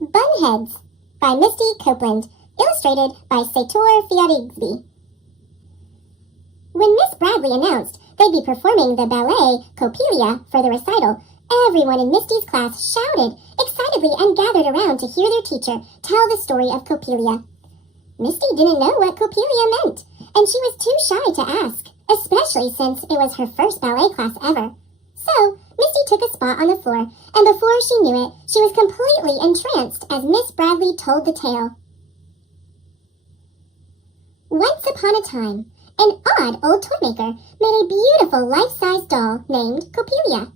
Bunheads by Misty Copeland, illustrated by Sator Fiarigsby. When Miss Bradley announced they'd be performing the ballet Coppelia for the recital, everyone in Misty's class shouted excitedly and gathered around to hear their teacher tell the story of Coppelia. Misty didn't know what Coppelia meant, and she was too shy to ask, especially since it was her first ballet class ever. So, Misty took a spot on the floor, and before she knew it, she was completely entranced as Miss Bradley told the tale. Once upon a time, an odd old toy maker made a beautiful life-size doll named Coppelia.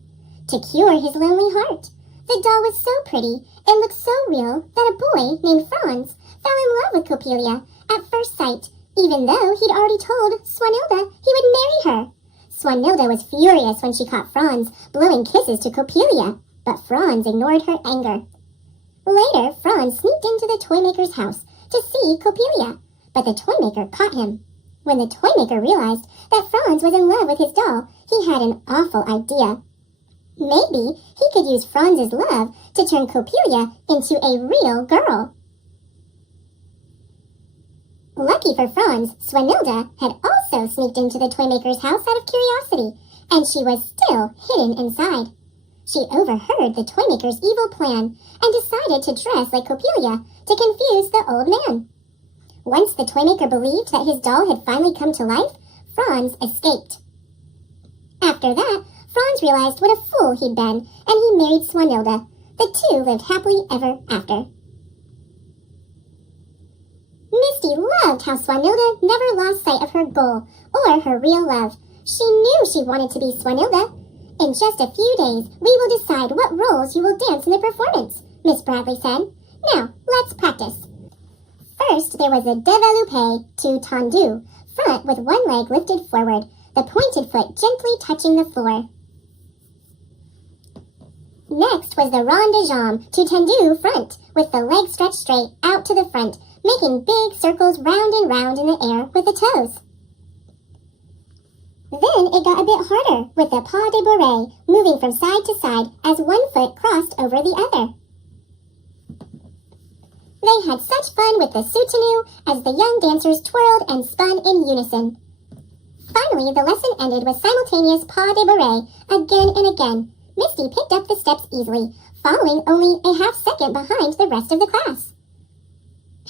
To cure his lonely heart, the doll was so pretty and looked so real that a boy named Franz fell in love with Coppelia at first sight, even though he'd already told Swanhilda he would marry her. Swanhilda was furious when she caught Franz blowing kisses to Coppelia, but Franz ignored her anger. Later, Franz sneaked into the toy maker's house to see Coppelia, but the toy maker caught him. When the toy maker realized that Franz was in love with his doll, he had an awful idea. Maybe he could use Franz's love to turn Coppelia into a real girl. Lucky for Franz, Swanhilda had also sneaked into the toy maker's house out of curiosity, and she was still hidden inside. She overheard the toy maker's evil plan and decided to dress like Coppelia to confuse the old man. Once the toy maker believed that his doll had finally come to life, Franz escaped. After that, Franz realized what a fool he'd been, and he married Swanhilda. The two lived happily ever after. Misty loved how Swanhilda never lost sight of her goal or her real love. She knew she wanted to be Swanhilda. In just a few days, we will decide what roles you will dance in the performance, Miss Bradley said. Now, let's practice. First, there was a développé to tendu, front with one leg lifted forward, the pointed foot gently touching the floor. Next was the rond de jambe to tendu front, with the leg stretched straight out to the front, making big circles round and round in the air with the toes. Then it got a bit harder, with the pas de bourrée moving from side to side as one foot crossed over the other. They had such fun with the soutenu as the young dancers twirled and spun in unison. Finally, the lesson ended with simultaneous pas de bourrée again and again. Misty picked up the steps easily, following only a half second behind the rest of the class.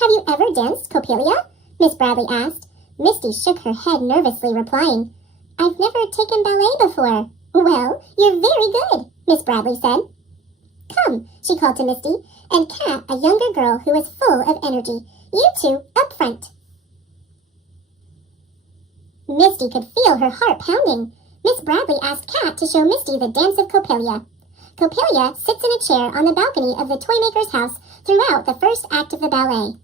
Have you ever danced Coppelia? Miss Bradley asked. Misty shook her head nervously, replying, I've never taken ballet before. Well, you're very good, Miss Bradley said. Come, she called to Misty, and Kat, a younger girl who was full of energy. You two, up front. Misty could feel her heart pounding. Miss Bradley asked Kat to show Misty the dance of Coppelia. Coppelia sits in a chair on the balcony of the toy maker's house throughout the first act of the ballet.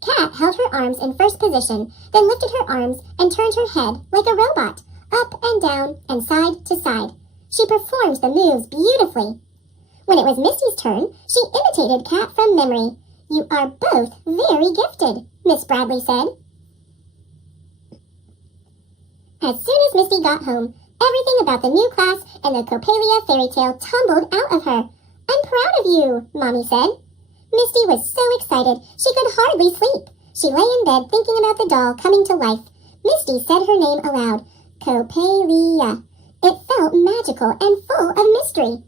Kat held her arms in first position, then lifted her arms and turned her head like a robot, up and down and side to side. She performed the moves beautifully. When it was Misty's turn, she imitated Kat from memory. You are both very gifted, Miss Bradley said. As soon as Misty got home, everything about the new class and the Coppelia fairy tale tumbled out of her. I'm proud of you, Mommy said. Misty was so excited she could hardly sleep. She lay in bed thinking about the doll coming to life. Misty said her name aloud, Coppelia. It felt magical and full of mystery.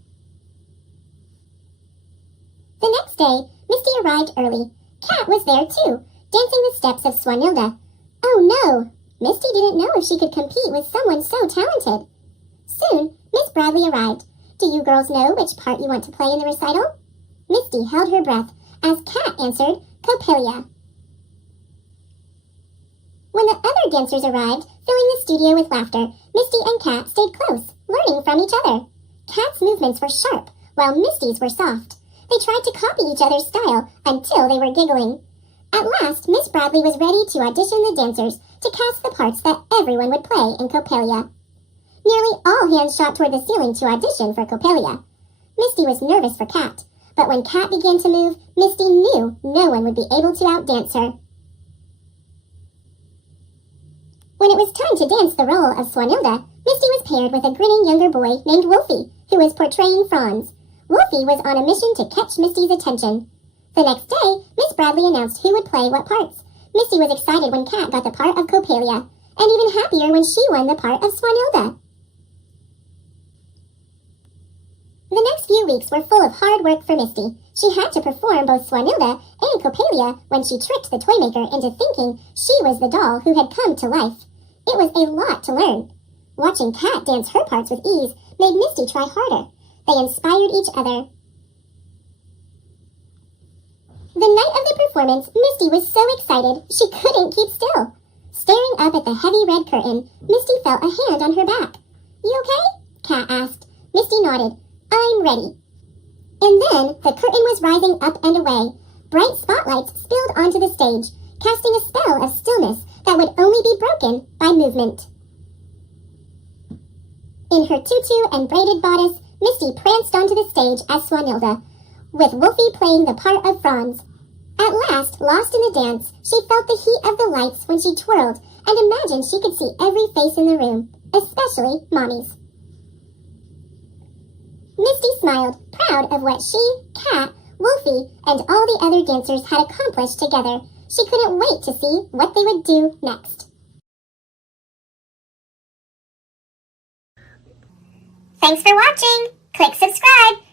The next day, Misty arrived early. Kat was there too, dancing the steps of Swanhilda. Oh no! Misty didn't know if she could compete with someone so talented. Soon, Miss Bradley arrived. Do you girls know which part you want to play in the recital? Misty held her breath as Kat answered, Coppelia. When the other dancers arrived, filling the studio with laughter, Misty and Kat stayed close, learning from each other. Kat's movements were sharp, while Misty's were soft. They tried to copy each other's style until they were giggling. At last, Miss Bradley was ready to audition the dancers to cast the parts that everyone would play in Coppelia. Nearly all hands shot toward the ceiling to audition for Coppelia. Misty was nervous for Kat, but when Kat began to move, Misty knew no one would be able to outdance her. When it was time to dance the role of Swanhilda, Misty was paired with a grinning younger boy named Wolfie, who was portraying Franz. Wolfie was on a mission to catch Misty's attention. The next day, Miss Bradley announced who would play what parts. Misty was excited when Kat got the part of Coppelia, and even happier when she won the part of Swanilda. The next few weeks were full of hard work for Misty. She had to perform both Swanilda and Coppelia when she tricked the toymaker into thinking she was the doll who had come to life. It was a lot to learn. Watching Kat dance her parts with ease made Misty try harder. They inspired each other. The night of the performance, Misty was so excited she couldn't keep still. Staring up at the heavy red curtain, Misty felt a hand on her back. "You okay?" Kat asked. Misty nodded. "I'm ready." And then the curtain was rising up and away. Bright spotlights spilled onto the stage, casting a spell of stillness that would only be broken by movement. In her tutu and braided bodice, Misty pranced onto the stage as Swanilda, with Wolfie playing the part of Franz. At last, lost in the dance, she felt the heat of the lights when she twirled and imagined she could see every face in the room, especially Mommy's. Misty smiled, proud of what she, Kat, Wolfie, and all the other dancers had accomplished together. She couldn't wait to see what they would do next. Thanks for watching! Click subscribe!